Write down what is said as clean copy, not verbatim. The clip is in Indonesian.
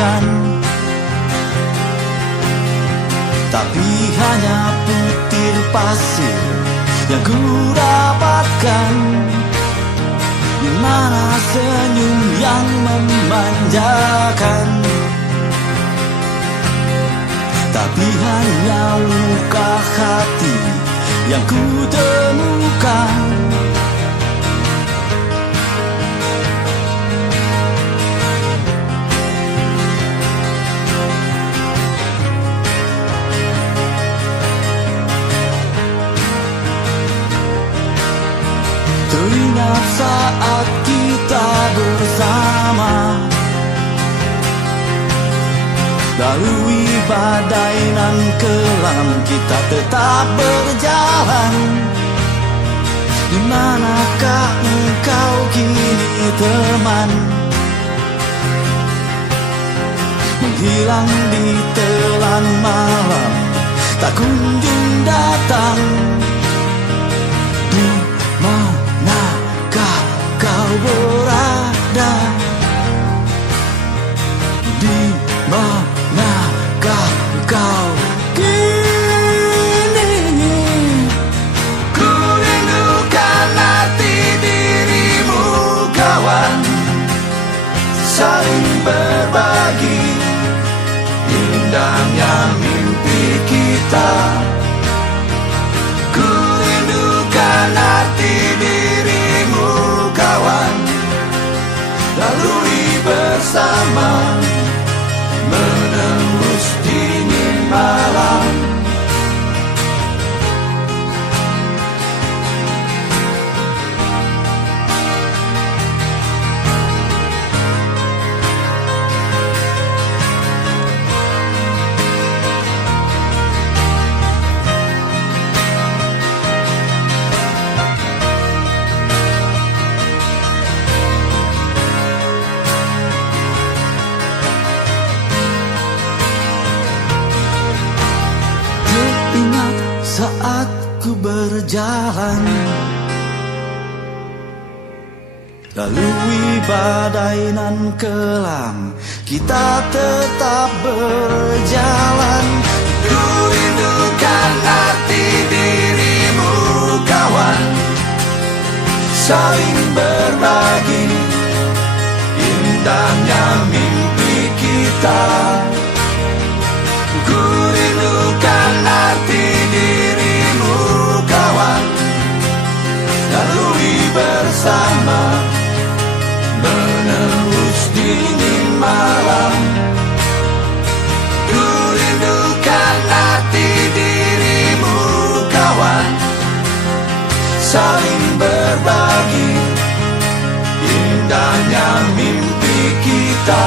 temukan, tapi hanya butir pasir yang ku dapatkan. Di mana senyum yang memanjakan, tapi hanya luka hati yang ku temukan. Teringat saat kita bersama, lalui badai nan kelam, kita tetap berjalan. Di manakah engkau kini teman? Menghilang di telan malam, tak kunjung datang. Di manakah kau berada? Di manakah kau kini? Ku rindukan arti dirimu kawan, saling berbagi indahnya mimpi kita. Ku rindukan arti dirimu kawan, lalui bersama menembus dingin malam. Ingat saat ku berjalan, lalui badai nan kelam, kita tetap berjalan. Ku rindukan arti dirimu kawan, saling berbagi indahnya mimpi kita. Ku rindukan arti dirimu kawan, lalui bersama menembus dingin malam. Ku rindukan arti dirimu kawan, saling berbagi indahnya mimpi kita.